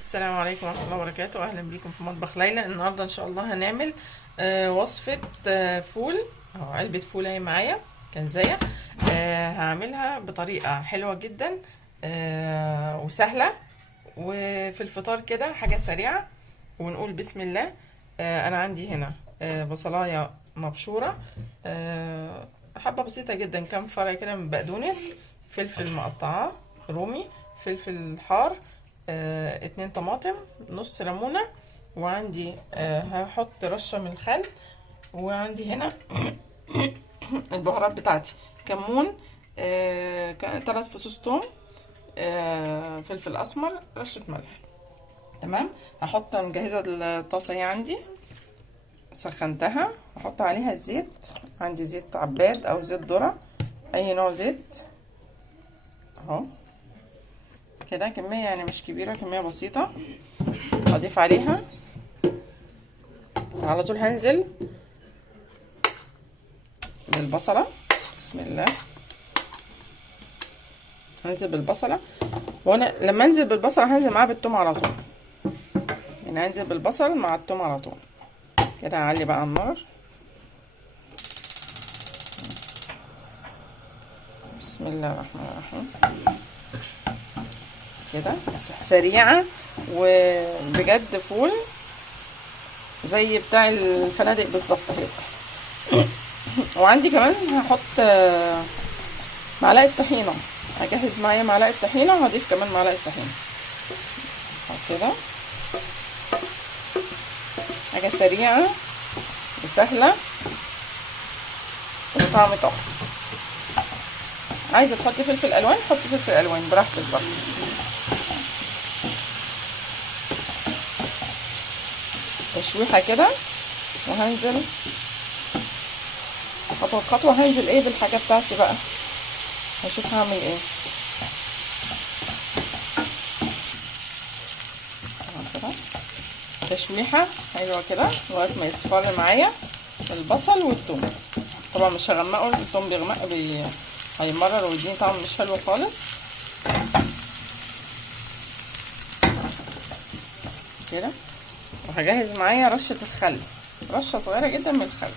السلام عليكم ورحمة الله وبركاته. أهلا بيكم في مطبخ ليلى. النهاردة إن شاء الله هنعمل وصفة فول أو علبة فول اهي معايا كنزاية. هعملها بطريقة حلوة جدا وسهلة، وفي الفطار كده حاجة سريعة ونقول بسم الله. أنا عندي هنا بصلاية مبشورة، حبة بسيطة جدا، كام فرع كده من بقدونس، فلفل مقطعاه رومي، فلفل حار، اتنين طماطم، نص ليمونة، وعندي هحط رشة من الخل، وعندي هنا البهارات بتاعتي: كمون، 3 فصوص توم، فلفل اسمر، رشة ملح. تمام. هحط مجهزة الطاسة هي عندي، سخنتها، هحط عليها الزيت. عندي زيت عباد او زيت ذرة، اي نوع زيت اهو كده. كمية يعني مش كبيرة، كمية بسيطة. هضيف عليها على طول، هنزل بالبصلة. بسم الله. هنزل بالبصلة، وانا لما انزل بالبصلة هنزل معاها بالثوم على طول، يعني هنزل بالبصل مع الثوم على طول كده. هعلي بقى النار. بسم الله الرحمن الرحيم كده، بس سريعة وبجد فول زي بتاع الفنادق بالظبط هيبقى. وعندي كمان هحط معلقة طحينة، هجهز معايا معلقة طحينة، وهضيف كمان معلقة طحينة كده. حاجة سريعة وسهلة وطعم تحفة. عايزة تحطي فلفل ألوان حطي فلفل ألوان براحتك برضه. تشويحة كده، وهنزل خطوة بخطوة. هنزل ايه بالحاجة بتاعتي بقى، هشوف هعمل ايه كده. تشويحة حلوة كده لغاية ما يصفر معايا البصل والثوم. طبعا مش هغمقه، الثوم بيغمق هيمرر ويديني طعم مش حلو خالص كده. وهجهز معايا رشة الخل، رشة صغيرة جدا من الخل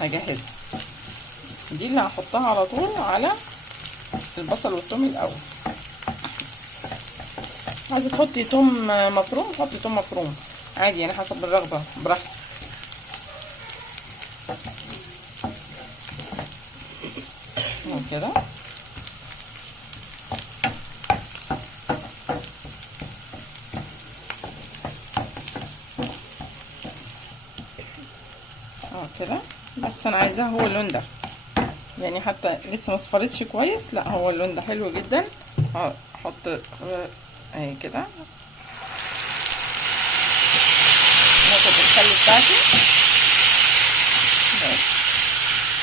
هجهزها، دي اللي هحطها على طول على البصل والثوم الاول. عايزه تحطي توم مفروم حطي توم مفروم عادي، يعني حسب الرغبه براحتك كده. كده بس انا عايزاه هو اللون ده، يعني حتى لسه ما اصفرتش كويس، لا هو اللون ده حلو جدا. هحط اهي كده نقطه الخل بتاعتي،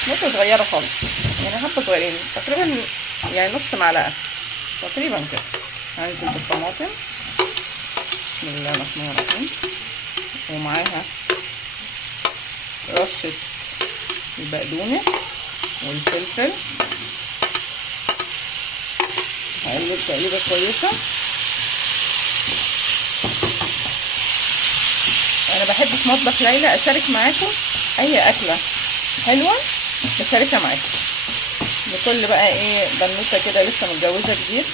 نقطه صغيره خالص، يعني حبه صغيرين تقريبا، يعني نص معلقه تقريبا كده. هنزل بالطماطم. بسم الله الرحمن الرحيم. ومعاها رشة البقدونس والفلفل. هقلب تقليبة كويسة. انا بحب في مطبخ ليلى اشارك معاكم اي اكلة حلوة، بشاركها معاكم لكل بقى ايه بنوتة كده لسه متجوزة جديد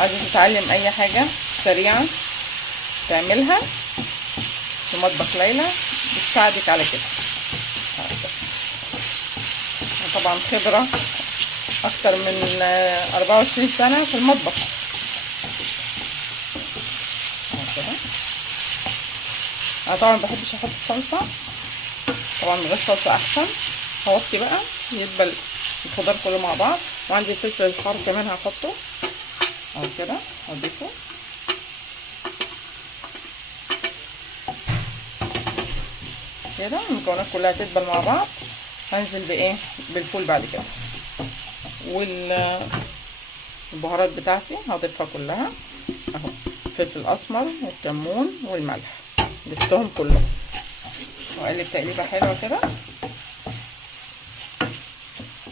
عايزة تتعلم اي حاجة سريعة تعملها في مطبخ ليلى، بتساعدك على كده. طبعا خبرة اكتر من 24 سنة في المطبخ كده. انا طبعا مبحبش احط الصلصة، طبعا من غير صلصة احسن. هوطي بقى يدبل الخضار كله مع بعض. وعندي الفلفل الحار كمان هحطه اهو كده، هضيفه كده. المكونات كلها تدبل مع بعض. هنزل بايه بالفول بعد كده، والبهارات بتاعتي هضيفها كلها اهو، فلفل اسمر والكمون والملح ضفتهم كلهم، واقلب تقليبه حلوه كده.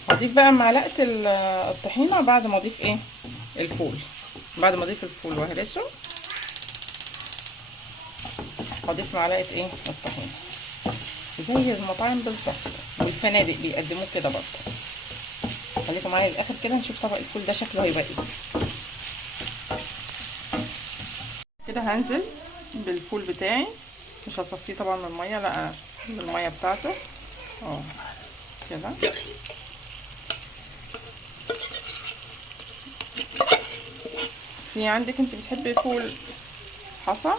هضيف بقى معلقه الطحينه بعد ما اضيف ايه الفول، بعد ما اضيف الفول وهرسه هضيف معلقه ايه الطحينه زي المطاعم بالظبط، والفنادق بيقدموه كده برضه. خليكم معايا للاخر كده نشوف طبق الفول ده شكله هيبقى ايه. كده هنزل بالفول بتاعي، مش هصفيه طبعا من الميه، لا بالميه بتاعته كده. في عندك انت بتحبي فول حصى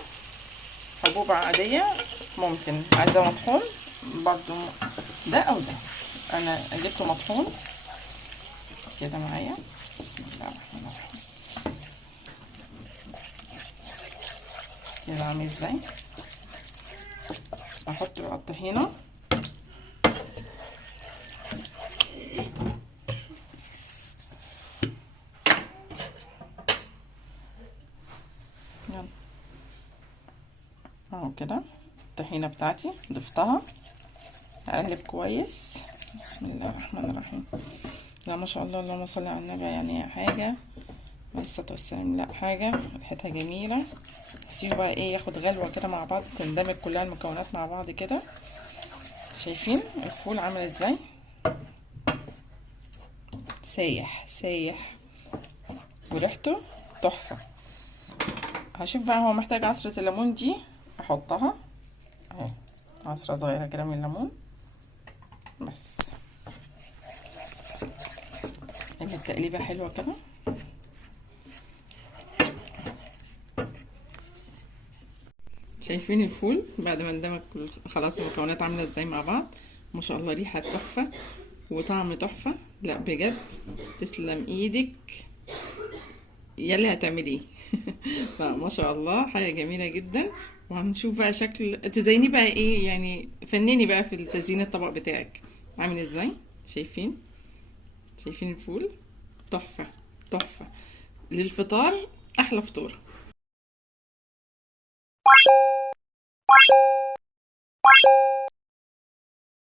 حبوب عاديه ممكن، عايزه مطحون برضو ده او ده. انا جبته مطحون كده معايا. بسم الله الرحمن الرحيم. كده عامل ازاي؟ احط بقى الطحينه اهو كده. الطحينه بتاعتي ضفتها، اقلب كويس. بسم الله الرحمن الرحيم. لا ما شاء الله، اللهم صل على النبي، يعني حاجه عليه الصلاه والسلام. لا حاجه ريحتها جميله. هسيبه بقى ايه ياخد غلوه كده مع بعض، تندمج كلها المكونات مع بعض كده. شايفين الفول عامل ازاي؟ سايح سايح وريحته تحفه. هشوف بقى هو محتاج عصره الليمون دي احطها اهو، عصره صغيره كده من الليمون بس. اللي تقليبه حلوه كده. شايفين الفول بعد ما اندمج خلاص المكونات عامله ازاي مع بعض؟ ما شاء الله ريحه تحفه وطعم تحفه. لا بجد تسلم ايدك يلي هتعمليه. لا ما شاء الله حاجه جميله جدا. وهنشوف بقى شكل تزيني بقى ايه، يعني فنني بقى في التزيين الطبق بتاعك عامل ازاي. شايفين الفول تحفه تحفه للفطار، احلى فطور.